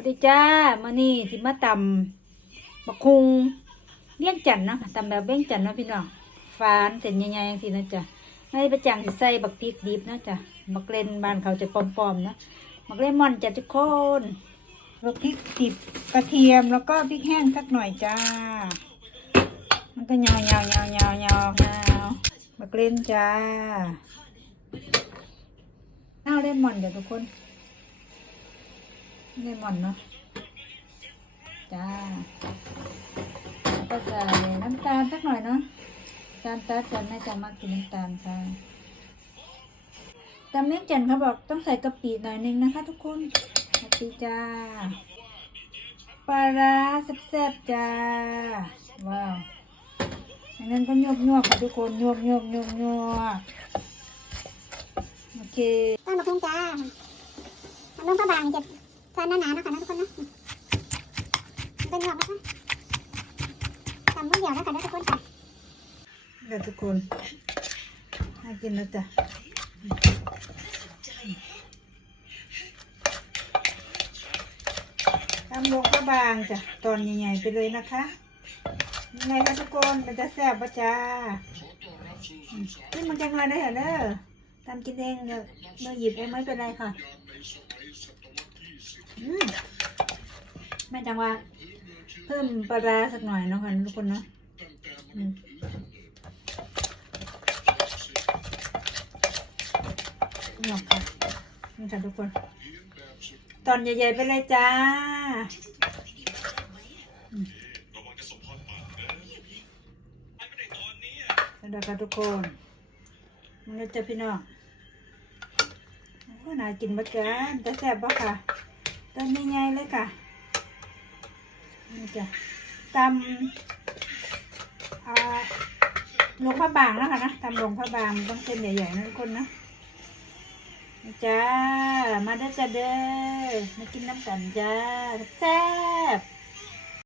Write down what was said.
วัสดีจ้ามานี่สิมาตำบักคุงเบี้ยงจันนะตำแบบเบี้ยงจันนะพี่น้องฟานเส้นใหญ่ๆอย่างสินะจ๊ะไม่ประจังสิใส่บักพริกดิบนะจ๊ะบักเลนบ้านเขาจะปอมๆนะบักเลมอนจ้ะทุกคนลูกพริกดิบกระเทียมแล้วก็พริกแห้งสักหน่อยจ้า มันก็ยาวยาวยาวยาวยาวยาวบักเลนจ้าเอาเลมอนจ้ะทุกคน เลมอนเนาะจ้าก็ใส่น้ำตาลสักหน่อยเนาะตาลตาจันไม่จะมักกินน้ำตาลค่ะตำเลี้งจันเขาบอกต้องใส่กะปิหน่อยนึงนะคะ ทุกคนกะปิจ้าปลาร้าแซ่บๆจ้า ว้าวอันนั้นก็ยวกยกๆค่ะทุกคนโยวกยวกยวกยกโอเคต้นมะพร้าวจ้าทำร่มผ้าบางจะ ทานหนาๆนะคะทุกคนนะเป็นหอกนะคะทำมือเดียวแล้วกันนะทุกคนค่ะเดี๋ยวทุกคนให้กินแล้วจ้ะทำลงก็บางจ้ะตอนใหญ่ๆไปเลยนะคะยังไงคะทุกคนมันจะแซ่บปะจ้านี่มันจังไรได้เหรอเด้อทำกินเองเนอะเมื่อหยิบเองไม่เป็นไรค่ะ อืมแม่จังว่า เพิ่มปลาร้าสักหน่อยเนาะค่ะทุกคนเนาะอืมนี่ค่ะนี่ค่ะทุกคน ตอนใหญ่ๆไปเลยจ้าอืมแล้วค่ะทุกคนมันจะพี่น้องโอ้น่ากินมากจ้าจะแซ่บปะค่ะ ตอนใหญ่ๆเลยค่ะนี่จ้ะตำอ่าลงผ้าบางแล้วค่ะนะตำลงผ้าบางต้องเส้นใหญ่ๆนะทุกคนนะจ้า มาเด้อจ้าเด้อมากินน้ำกันจ้าแซ่บ